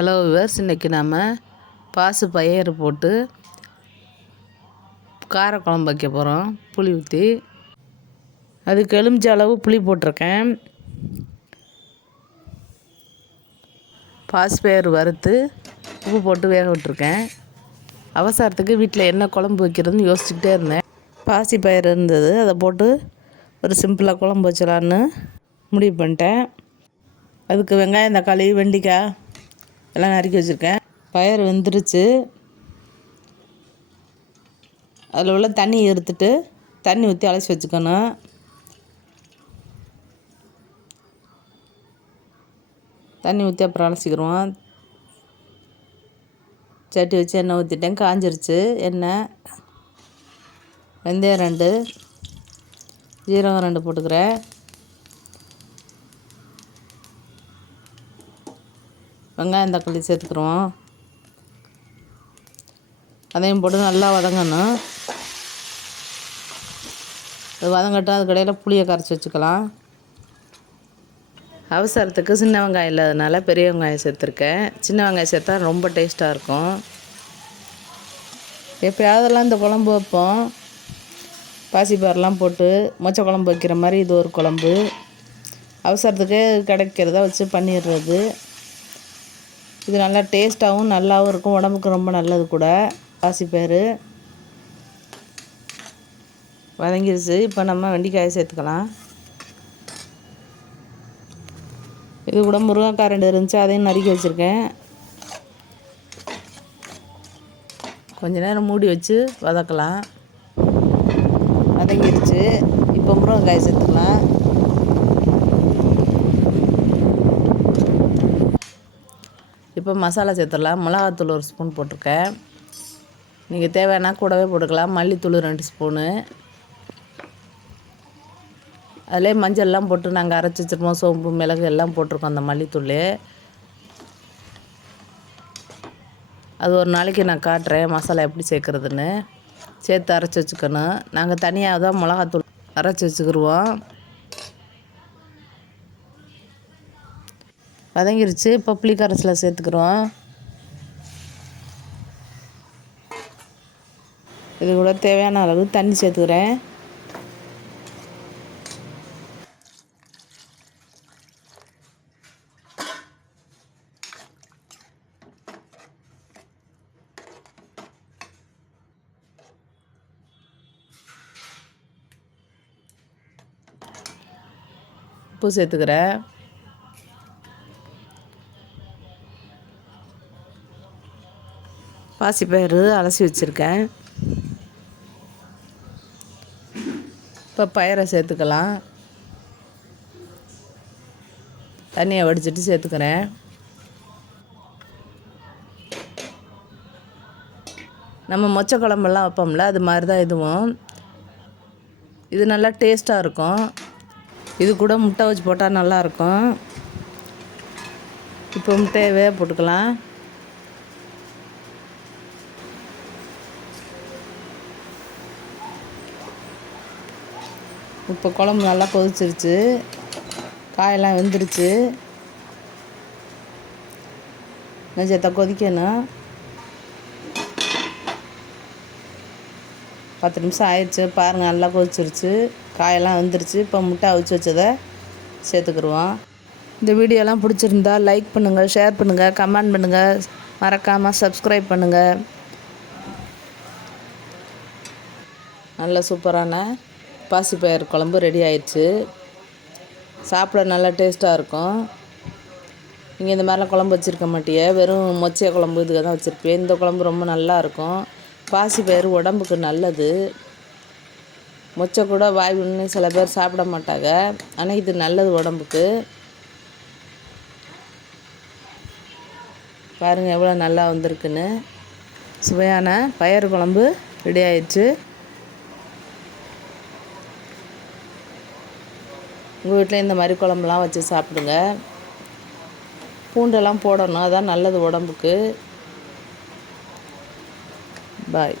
Hello viewers, இன்றைக்கி நாம் பாசி பயிறு போட்டு காரக்குழம்பு வைக்க போகிறோம். புளி ஊற்றி அதுக்கு எலுமிச்ச அளவு புளி போட்டிருக்கேன். பாசி பயிறு வறுத்து உப்பு போட்டு வேக விட்டுருக்கேன். அவசரத்துக்கு வீட்டில் என்ன குழம்பு வைக்கிறதுன்னு யோசிச்சுக்கிட்டே இருந்தேன். பாசி பயிறு இருந்தது, அதை போட்டு ஒரு சிம்பிளாக குழம்பு வச்சிடலான்னு முடிவு பண்ணிட்டேன். அதுக்கு வெங்காயம், தக்காளி, வெண்டைக்காய் எல்லாம் நறுக்கி வச்சுருக்கேன். பயிறு வெந்துருச்சு. அதில் உள்ள தண்ணி எடுத்துட்டு தண்ணி ஊற்றி அலசி வச்சுக்கணும். தண்ணி ஊற்றி அப்புறம் அலசிக்கிடுவோம். சட்டி வச்சு எண்ணெய் ஊற்றிட்டேன். காஞ்சிருச்சு எண்ணெய். வெந்தயம் 2, ஜீரகம் 2 போட்டுக்கிறேன். வெங்காயம், தக்காளி சேர்த்துக்குருவோம். அதையும் போட்டு நல்லா வதங்கணும். அது வதங்கட்டும். அதுக்கு இடையில் புளியை கரைச்சி வச்சுக்கலாம். அவசரத்துக்கு சின்ன வெங்காயம் இல்லாதனால பெரிய வெங்காயம் சேர்த்துருக்கேன். சின்ன வெங்காயம் சேர்த்தா ரொம்ப டேஸ்ட்டாக இருக்கும். எப்போயாவதெல்லாம் இந்த குழம்பு வைப்போம். பாசிப்பயிரெலாம் போட்டு மொச்சை குழம்பு வைக்கிற மாதிரி இது ஒரு குழம்பு. அவசரத்துக்கு கிடைக்கிறத வச்சு பண்ணிடுறது. இது நல்லா டேஸ்ட்டாகவும் நல்லாவும் இருக்கும். உடம்புக்கு ரொம்ப நல்லது கூட. பாசிப்பயிறு வதங்கிடுச்சு. இப்போ நம்ம வெண்டைக்காயை சேர்த்துக்கலாம். இது கூட முருங்கைக்காய் 2 இருந்துச்சு, அதையும் நறுக்கி வச்சுருக்கேன். கொஞ்ச நேரம் மூடி வச்சு வதக்கலாம். வதங்கிடுச்சு. இப்போ முருங்கைக்காயை சேர்த்துக்கலாம். இப்போ மசாலா சேர்த்துடலாம். மிளகாத்தூள் 1 ஸ்பூன் போட்டிருக்கேன். நீங்கள் தேவைன்னா கூடவே போட்டுக்கலாம். மல்லித்தூள் 2 ஸ்பூனு. அதிலே மஞ்சள்லாம் போட்டு நாங்கள் அரைச்சி வச்சுருப்போம். சோம்பு, மிளகு எல்லாம் போட்டிருக்கோம் அந்த மல்லித்தூள். அது ஒரு நாளைக்கு நான் காட்டுறேன் மசாலா எப்படி சேர்க்குறதுன்னு. சேர்த்து அரைச்சி வச்சுக்கணும். நாங்கள் தனியாக தான் மிளகாத்தூள் அரைச்சி வச்சுக்கிடுவோம். வதங்கிருச்சு. இப்போ புளி கரைசலை சேர்த்துக்கிறோம். இது கூட தேவையான அளவு தண்ணி சேர்த்துக்கிறேன். உப்பு சேர்த்துக்கிறேன். பாசிப்பயிறு அலசி வச்சுருக்கேன். இப்போ பயிரை சேர்த்துக்கலாம். தண்ணியை வடிச்சிட்டு சேர்த்துக்கிறேன். நம்ம மொச்சை குழம்பெல்லாம் வைப்போம்ல, அது மாதிரி தான் இதுவும். இது நல்லா டேஸ்ட்டாக இருக்கும். இது கூட முட்டை வச்சு போட்டால் நல்லாயிருக்கும். இப்போ முட்டையவே போட்டுக்கலாம். இப்போ குழம்பு நல்லா கொதிச்சிருச்சு. காயெல்லாம் வெந்துருச்சு. கொஞ்சத்தை கொதிக்கணும். 10 நிமிஷம் ஆயிடுச்சு. பாருங்கள், நல்லா கொதிச்சிருச்சு. காயெல்லாம் வெந்துருச்சு. இப்போ முட்டை அவிச்சு வச்சதை சேர்த்துக்கிடுவோம். இந்த வீடியோலாம் பிடிச்சிருந்தா லைக் பண்ணுங்கள், ஷேர் பண்ணுங்கள், கமெண்ட் பண்ணுங்கள். மறக்காமல் சப்ஸ்கிரைப் பண்ணுங்கள். நல்ல சூப்பரான பாசிப்பயிறு குழம்பு ரெடி ஆயிடுச்சு. சாப்பிட நல்லா டேஸ்ட்டாக இருக்கும். நீங்கள் இந்த மாதிரிலாம் குழம்பு வச்சுருக்க மாட்டியே, வெறும் மொச்சை குழம்பு இதுக்கு தான் வச்சுருப்பேன். இந்த குழம்பு ரொம்ப நல்லாயிருக்கும். பாசிப்பயிறு உடம்புக்கு நல்லது. மொச்சை கூட வாய்வுன்னு சில பேர் சாப்பிட மாட்டாங்க. ஆனால் இது நல்லது உடம்புக்கு. பாருங்கள் எவ்வளோ நல்லா வந்திருக்குன்னு. சுவையான பயிறு குழம்பு ரெடி ஆயிடுச்சு. உங்கள் வீட்டில் இந்த மாதிரி குழம்புலாம் வச்சு சாப்பிடுங்க. பூண்டெல்லாம் போடணும், அதான் நல்லது உடம்புக்கு. பாய்.